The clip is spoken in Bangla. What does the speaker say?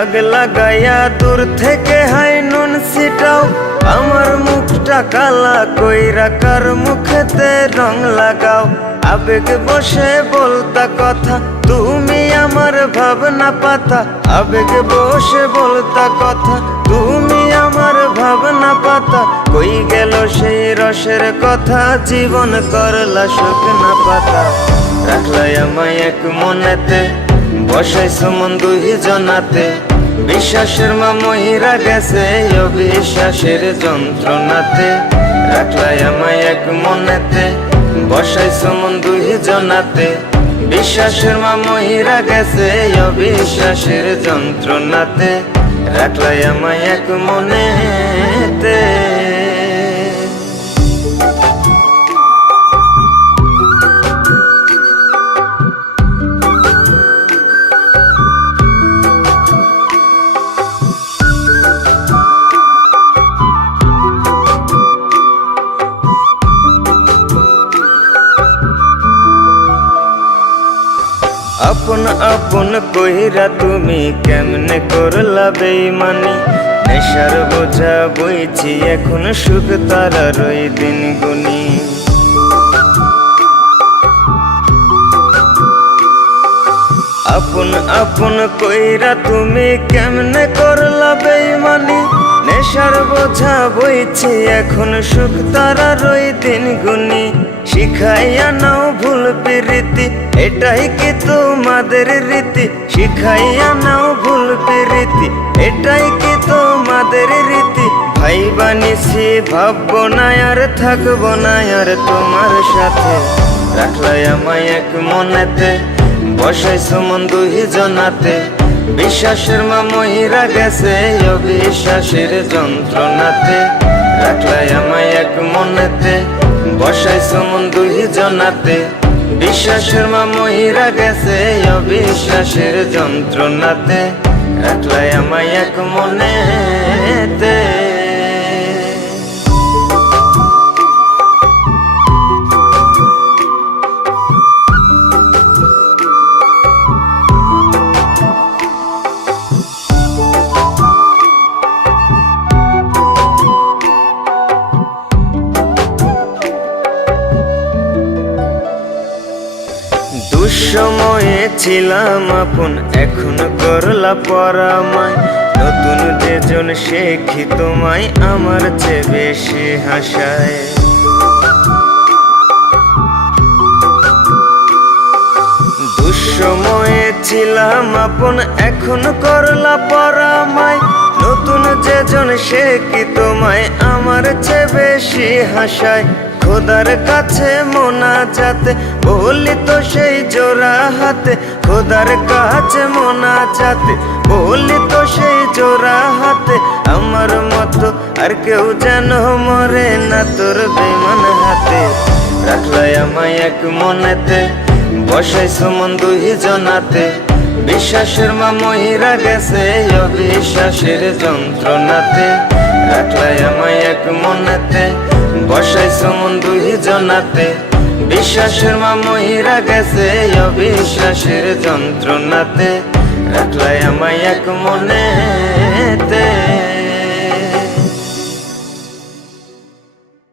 দাগ লাগাইয়া দূর থেকে হাই নুন ছিটাও, আমার মুখটা কালা কইরা কার মুখেতে রং লাগাও। আবেগ বসে বলতা কথা, তুমি আমার ভাবনা পাতা। আবেগ বসে বলতা কথা, তুমি আমার ভাবনা পাতা। কই গেল সেই রসের কথা, জীবন করলা শুকনা পাতা। রাখলাই আমায় এক মনেতে, বসাইছো মন দুই জনাতে। বিশ্বাসের মা মহিরা গেছে অবিশ্বাসের যন্ত্রণাতে। রাখলাই আমায় এক মনেতে, বসাইছো মন দুই জনাতে। বিশ্বাসের মা মহিরা গেছে অবিশ্বাসের যন্ত্রণাতে। রাখলাই আমায় এক মনেতে। আপন আপন কইরা তুমি কেমনে করলা বেইমানি। নেশার বোঝা বইছি এখন, সুখ তারার ওই দিন গুনি। আপন আপন কইরা তুমি কেমনে করলা বেইমানি। নেশার বোঝা বইছি এখন, সুখ তারার ওই দিন গুনি। শিখাইয়া নাও ভুল প্রীতি, এটাই কি তোমাদের রীতি। শিখাইয়া নাও ভুল প্রীতি, এটাই কি তোমাদের রীতি। ভাই বানিছি ভাববো না আর, থাকবো না আর তোমার সাথে। রাখলাই আমায় এক মনেতে, বসাইছো মন দুই জনাতে। বিশ্বাসের মা মহিরা গেছে অবিশ্বাসের যন্ত্রণাতে। রাখলাই আমায় এক মনেতে, বসাইছো মন দুই জনাতে। বিশ্বাসের মা মহিরা গেছে অবিশ্বাসের যন্ত্রণাতে। রাখলাই আমায় এক মনেতে। দুঃসময়ে ছিলাম আপন, এখন করলা পরামায়। নতুন যেজন শেখি তোমায়, আমার চেয়ে বেশি হাসায়। দুঃসময়ে ছিলাম আপন, এখন করলা পরামায়। নতুন যেজন শেখি তোমায়, আমার চেয়ে বেশি হাসায়। খোদার কাছে মোনাজাতে বলি তো সেই জোড়া হাতে। খোদার কাছে মোনাজাতে বলি তো সেই জোড়া হাতে। আমার মতো আর কেউ যেন মরে না তোর বেমান হাতে। রাখলাই আমায় এক মনেতে, বসাইছো মন দুই জনাতে। বিশ্বাসের মা মহিরা গেছে অবিশ্বাসের যন্ত্রণাতে। রাখলাই আমায় এক মনেতে, বসাইছো মন দুই জনাতে। বিশ্বাসের মা মহিরা গেছে অবিশ্বাসের যন্ত্রণাতে। রাখলাই আমায় এক মনেতে।